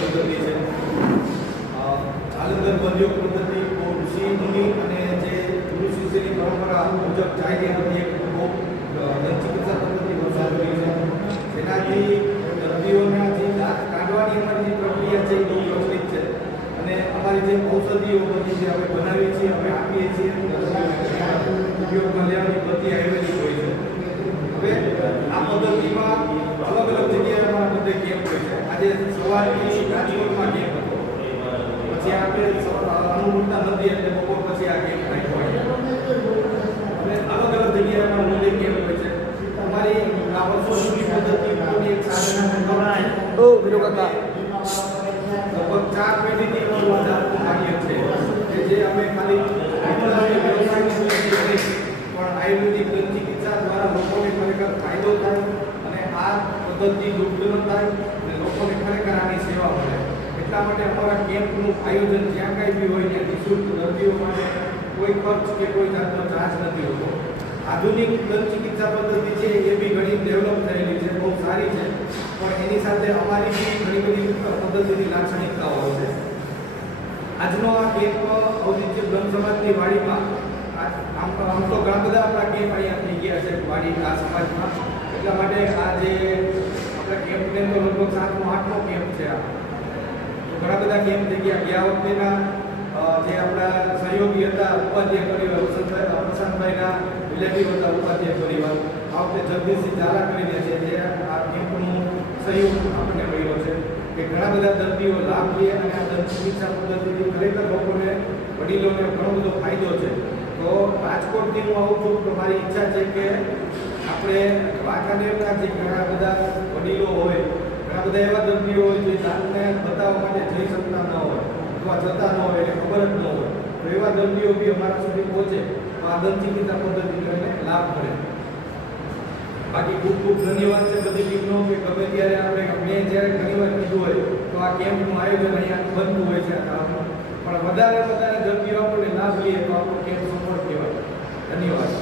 પદ્ધતિ છે. જાલંધર વનયોગ પદ્ધતિ બહુ ઋષિ મુનિ અને જે ગુરુ શિષ્યની પરંપરા મુજબ ચાલી આવતી એક બહુ ચિકિત્સા પદ્ધતિ વસાવેલી છે. જેનાથી દર્દીઓના જે દાંત કાઢવાની અમારી જે પ્રક્રિયા છે એ બહુ પ્રચલિત છે અને અમારી જે ઔષધિઓ બધી જે અમે બનાવીએ છીએ અમે આપીએ છીએ ઉપયોગમાં લેવાની બધી આયુર્વેદિક હોય છે. હવે આ પદ્ધતિમાં અલગ અલગ જગ્યાએ બધે કેમ્પ હોય છે. આજે સવારથી રાજકોટમાં કેમ્પ હતો, પછી આપણે અનુરૂપતા નથી એટલે બપોર પછી આ કેમ્પ રાખ્યો હોય. હવે અલગ અલગ જગ્યાએ બધે કેમ્પ હોય છે. અમારી આ વર્ષો જૂની પદ્ધતિની એક સાધના લગભગ 4 પેઢીથી કાર્ય છે કે જે અમે ખાલી પણ આયુર્વેદિક ચિકિત્સા દ્વારા લોકોને ખરેખર ફાયદો થાય અને આ પદ્ધતિ લુપ્ત ન થાય અને લોકોને ખરેખર આની સેવા મળે. એટલા માટે અમારા કેમ્પનું આયોજન જ્યાં કાંઈ બી હોય ત્યાં નિઃશુલ્ક દર્દીઓ માટે કોઈ ખર્ચ કે કોઈ જાતનો ચાર્જ નથી હોતો. આધુનિક દંત ચિકિત્સા પદ્ધતિ છે એ બી ઘણી ડેવલપ થયેલી છે, બહુ સારી છે, પણ એની સાથે અમારી બી ઘણી બધી પદ્ધતિની લાક્ષણિકતાઓ છે. આજનો આ કેમ્પ ઔદ્યોગિક બ્રહ્મ સમાજની વાડીમાં આમ તો ઘણા બધા આપણા કેમ્પ અહીંયા થઈ ગયા છે વાડી આ સમાજમાં. એટલા માટે આ જે આપણા કેમ્પને તો લગભગ 7મો 8મો કેમ્પ છે. આ ઘણા બધા કેમ્પ થઈ ગયા. ગયા વખતેના જે આપણા સહયોગી હતા ઉપાધ્યાય પરિવાર પ્રશાંતભાઈના રિલેટિવ હતા ઉપાધ્યાય પરિવાર, આ વખતે જગદીશસિંહ ઝાલા કરીને છે જે આ કેમ્પનું સહયોગ આપણને મળ્યો છે કે ઘણા બધા દર્દીઓ લાભ લે અને આ દંત ચિકિત્સા પદ્ધતિથી ખરેખર લોકોને વડીલોને ઘણો બધો ફાયદો છે. તો રાજકોટથી હું આવું છું તો મારી ઈચ્છા છે કે આપણે વાંકાનેરના જે ઘણા બધા વડીલો હોય, ઘણા બધા એવા દર્દીઓ હોય જે દાંતને બતાવવા માટે જઈ શકતા ન હોય અથવા જતા ન હોય એટલે ખબર જ ન હોય, તો એવા દર્દીઓ બી અમારા સુધી પહોંચે તો આ દંત ચિકિત્સા પદ્ધતિ કરીને લાભ મળે. બાકી ખૂબ ખૂબ ધન્યવાદ છે બધી ટીમનો કે ગમે ત્યારે આપણે મેં જ્યારે ઘણીવાર કીધું હોય તો આ કેમ્પનું આયોજન અહીંયા બનતું હોય છે. પણ વધારે દર્દીઓ આપણને લાભ લઈએ તો આપણો કેમ્પ સફળ કહેવાય. ધન્યવાદ.